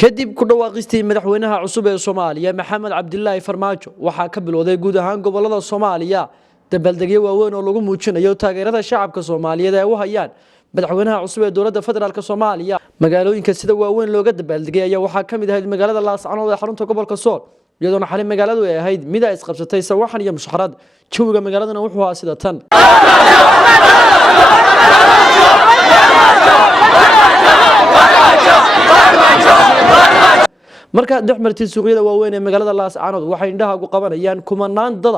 kadib ku dhawaaqistii madaxweynaha cusub ee Soomaaliya Maxamed Cabdilaahi Farmaajo waxaa ka bilowday guud ahaan gobolada Soomaaliya dabaldegyo waaweyn oo lagu muujinayo taageerada shacabka Soomaaliyeed ee u hayaan madaxweynaha cusub ee dowladda federaalka Soomaaliya magaalooyinka sida waaweyn looga dabaldegay ayaa waxaa ka mid ahayd magaalada Laascaanood ee xarunta gobolka Sool iyadoona xalin magaaladu ay ahayd mid ay isqabsatay sawaxan iyo mushxarad jawiga magaaladana wuxuu ahaa sida tan marka dexmartii suuqyada waaweyn ee magaalada Laascaanood waxay indhaha ugu qabanayaan kumanaan dad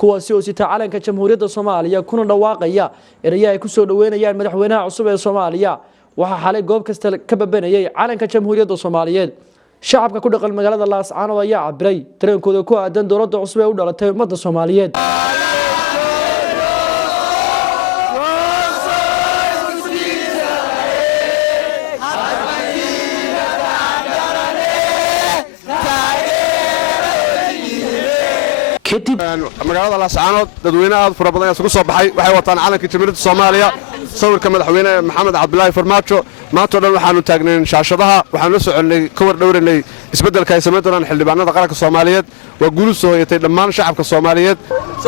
kuwaasi oo sita calanka jamhuuriyadda Soomaaliya kuna dhawaaqaya eraya ay ku soo dhaweynayaan madaxweynaha cusub ee Soomaaliya waxa xalay goob kasta ka babanayay calanka jamhuuriyadda Soomaaliyeed shacabka ku dhaqan magaalada Laascaanood ayaa cabiray dareenkooda ku aadan dowladda cusub ee u dhalatay ummadda Soomaaliyeed كتب magaalada Laascaanood dadweynaha aad fara badan isugu soo baxay waxay wataan calanka jamhuuriyadda Soomaaliya sawirka madaxweynaha Maxamed Cabdilaahi Farmaajo maanta dhan waxaanu taagneen shaashadaha waxaanu la soconay ka war dhowranay isbedelka ay sameeyeen doonaan xildhibaanada qaranka Soomaaliyeed waa guul soo hoyatay dhammaan shacabka Soomaaliyeed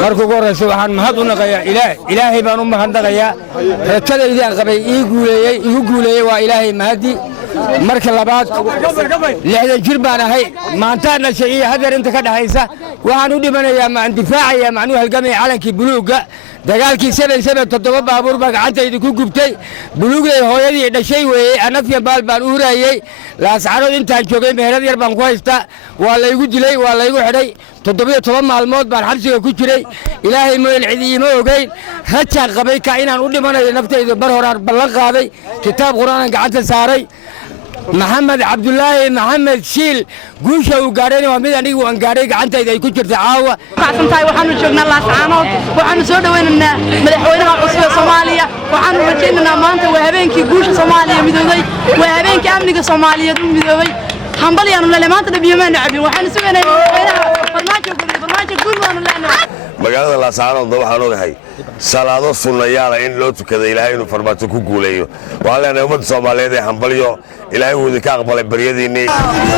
markuu ugu horreeyay waxaan mahad u naqayaa ilaahay baan u mahadnaqayaa reerkadayda qabay igu guuleeyay waa ilaahay mahadi marka labaad 60 jir baan ahay maanta nashay hadeer inta ka dhaxaysa waxaan u dhimanayaa ma difaacaya macnuu halgamay calankii buluuga dagaalkii 7 baabuur baa gacantayda ku gubtay buluugay hooyadii dhashay weeyay anafyan baal baan u huraayay Laascaanood intaan joogay meherad yar baan ku haystaa waa la igu dilay waa la igu xidhay 17 maalmood baan xabsiga ku jiray ilaahay mooyil cidiima ogeyn rajaan qabay ka inaan u dhimanayo naftayda bar horaan ballan qaaday kitaab quraan gacanta saaray محمد عبد الله محمد شيل قوشه وقارين ومن anigu aan gaaray gacantayda ay ku jirtay caawa waxaan waxaanu joognaa Laascaanood waxaanu soo dhaweynaynaa madaxweynaha cusub ee Soomaaliya waxaanu rajaynaynaa maanta waa habeenkii guusha Soomaaliya midoobay waa habeenkii amniga Soomaaliyeed u midoobay hambalyaanu leeyahay maanta dhabiyamaan cabin waxaanu sugaynaa madaxweynaha Farmaajo guul waanu leenahay magaalada Laascaanood waxaan ogahay salaado sunnayaal in loo tukado Ilaahay inuu Farmaajo ku guuleeyo waa leenahay ummadda Soomaaliyeed ee hambalyo Ilaahay uu idinka aqbalay baryadiinii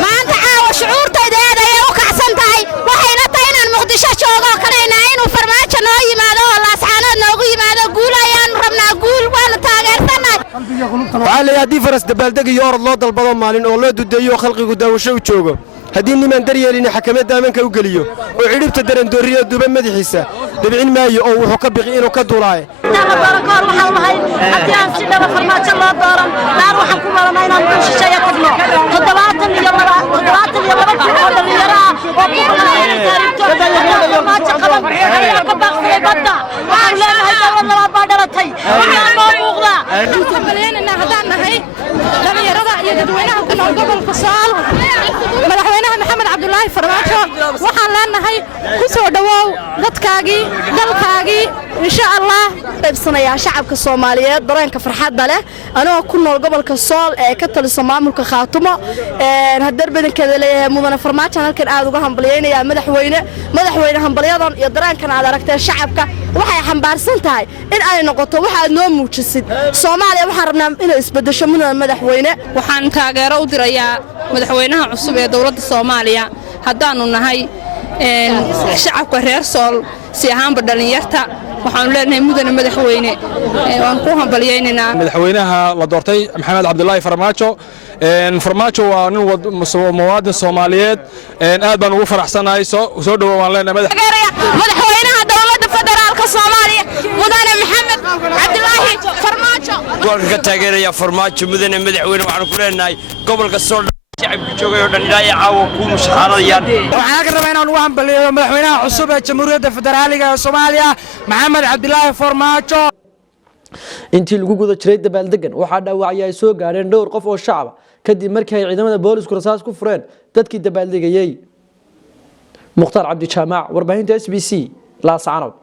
maanta caawa shucuurtayda ay u kacsan tahay waxayna tahay inaan Muqdisho joogo kaleena inuu Farmaajo noo yimaado oo Laascaanood noogu yimaado guul ayaan rabnaa guul waan taageersanaa waxaa la yidhi faras dabaaldeg iyo orod loo dalbado maalin oo loo dudeeyo khalqigu daawasho u joogo haddii niman daryeelin xakameed aamanka u geliyo oo cidhibta daran dooriyo duba madaxiisa dabcin maayo oo wuxuu ka bixi inuu ka duulaayo barakoor waxaan lahay haddii aan si dhaba Farmaajo loo dooran naar waxaan ku malanaa inaan ku shisheeyo tagno 72 oo dhalinyaro ah oo ku malanaa taariikhto Farmaajo qaban ayaa ka baaqsaday badda waxaan leenahay dawlad labaad baa dhalatay waxaan noo muuqdaa inta baleenana haddaan nahay dhalinyarada iyo dadweynaha ku nool gobolka Sool madaxweynaha Maxamed Cabdilaahi Farmaajo waxaan leenahay ku soo dhawow dadkaagii dalkaagii insha Allah qaybsanaya shacabka Soomaaliyeed dareenka farxadda leh anoo ku nool gobolka Sool ee ka taliso maamulka Khaatumo haddar badankeeda leeyahay mudane Farmaajo halkan aad uga hambalyeynaya madaxweyne hambalyadan iyo dareenkan aad aragtay shacabka waxay xambaarsan tahay in ay noqoto waxa aad noo muujisid Soomaaliya waxaan rabnaa inay isbedesho madaxweyne waxaan taageero u dirayaa madaxweynaha cusub ee dowladda Soomaaliya haddaanu nahay shacabka reer Sool si ahaanba dhalinyarta waxaan leenahay mudane madaxweyne waan ku hambalyeynaa madaxweynaha la doortay Maxamed Cabdilaahi Farmaajo waa nin muwaadin Soomaaliyeed aad baan ugu faraxsanahay soo dhawo waan leenahay madaxweynaha dowladda federaalka Soomaaliya mudane Maxamed Cabdilaahi Farmaajo gobolka ka taageeraya Farmaajo mudane madaxweyne waxaan ku leenahay gobolka Sool shacabka joogay oo dhan ilaa caawa ku mushxaradayaan waxaan ka rabaa inaan ugu hambaliyo madaxweynaha cusub ee jamhuuriyadda federaalka ee Soomaaliya Maxamed Cabdilaahi Farmaajo intii lagu guda jiray dabaaldegan waxaa dhaawacay ay soo gaareen dhowr qof oo shacab kadib markii ay ciidamada boolisku rasaas ku fureen dadkii dabaaldegayay Mukhtaar Cabdi Jaamac warbaahinta SBC Laascaanood